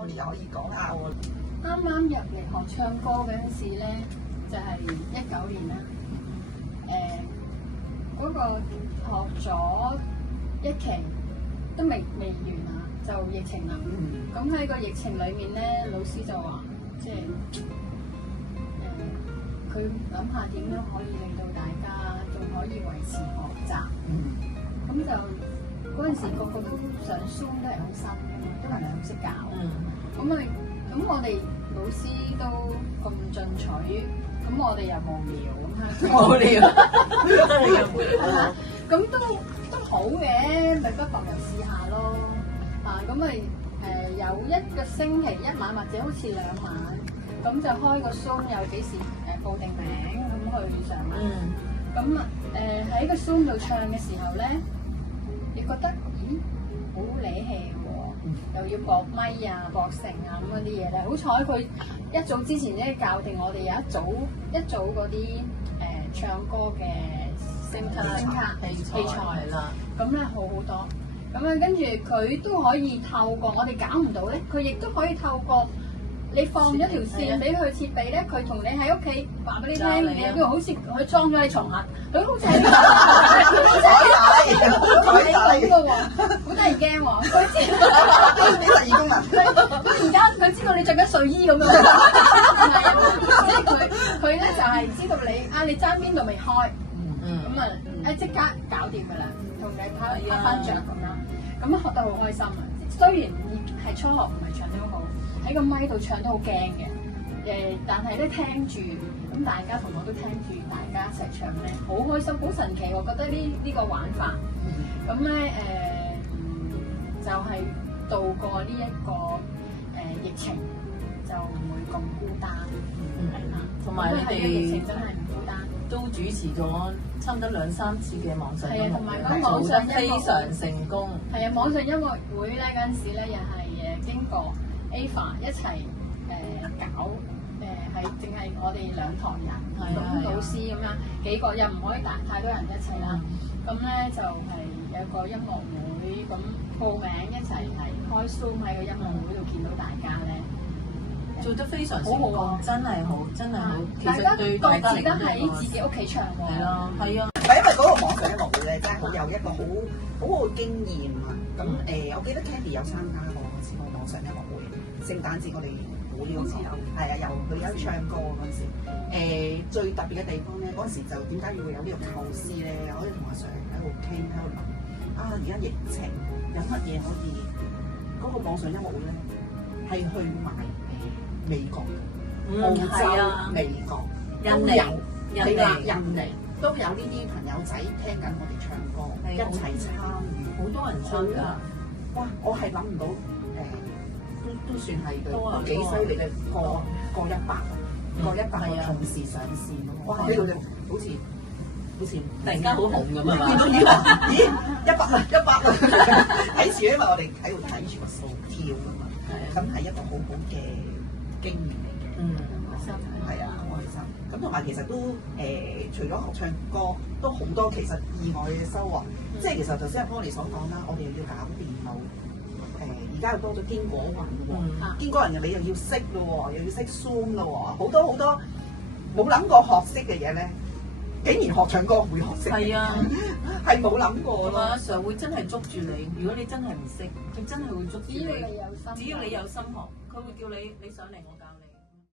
我哋又可以講下喎。啱啱入嚟學唱歌嗰陣時咧，就係19年啦。嗰個學咗一期都未完啊，就疫情啦。咁喺個疫情裡面咧，老師就話，即係佢諗下點樣可以令到大家仲可以維持學習。咁就嗰陣時個個都上 Zoom 都係好新嘅嘛，都唔係好識搞。咁我哋老師都咁進取，咁我哋又無聊無聊，真係有無聊。咁都好嘅，咪不妨又試下咯。咁咪有一個星期一晚或者好似2晚，咁就開個 Zoom，有幾時報定名咁去上啦。咁喺個 Zoom 度唱嘅時候咧，你覺得好瀨氣喎，又要駁咪啊、駁聲啊咁嗰啲嘢咧。好彩佢一早之前咧教定我哋有一組嗰啲唱歌嘅聲卡器材啦，咁咧好好多。咁樣跟住佢都可以透過我哋搞唔到咧，佢亦都可以透過你放咗條線俾佢設備咧，佢同你喺屋企話俾你聽，你譬如好似佢裝咗你床下，佢好似係咁嘅喎，好得人驚喎，佢知呢個義工人，佢而家佢知道你着緊睡衣咁樣，即係佢咧就係知道你爭邊度未開，咁即刻搞掂㗎啦，同你拍翻著咁樣。咁學得好開心啊！雖然係初學，唔係唱得好好，喺個咪度唱都好驚嘅。但係咧聽住，咁大家同學都聽住，大家一齊唱咧，好開心，好神奇。我覺得呢個玩法，咁咧就係度過呢一個疫情，就唔會咁孤單。同埋你哋疫情真係唔孤單。都主持咗差唔多2-3次嘅網上音樂會，同埋網上非常成功。係啊，網上音樂會咧嗰陣時咧，又係經過 AVA 一齊搞，係淨係我哋2堂人，咁老師咁樣幾個，又唔可以太多人一齊啦。咁咧就係有個音樂會，咁報名一齊係開 Zoom 喺個音樂會度見到大家咧。做得非常成功，真係好，真係好。其實對大大家嚟講，喺自己屋企唱喎。係咯，係啊。係因為嗰個網上音樂會咧，真係好有一個好好嘅經驗啊！咁我記得 Candy 有參加過嗰次個網上音樂會，聖誕節我哋冇呢個時候，係啊，由佢有唱歌嗰陣時，最特別嘅地方咧，嗰陣時就點解要會有呢個構思咧？我可以同阿 Sir 喺度傾，喺度諗而家疫情有乜嘢可以嗰個網上音樂會咧係去埋美國、澳洲、美國、印尼都有呢啲朋友仔聽緊我哋唱歌，一齊參與，好多人參加。哇！我係諗唔到，都算係都幾犀利嘅，過100個同時上線咯。哇！呢度好似突然間好紅咁啊！見到咦100啦，睇住，因為我哋喺度睇住個數跳㗎嘛。咁係一個好好嘅經驗嚟嘅，開心係啊，好開心。咁同埋其實都除咗學唱歌，都好多其實意外嘅收穫。即係其實頭先阿 Bonnie 所講啦，我哋又要搞電腦，而家又多咗堅果雲喎，堅果雲你又要識咯喎，又要識 Zoom 咯喎，好多冇諗過學識嘅嘢咧，竟然學唱歌會學識。係啊，係冇諗過咯。阿 Sir 會真係捉住你，如果你真係唔識，佢真係會捉住你。只要你有心，只要你有心學，佢會叫你上嚟我教你。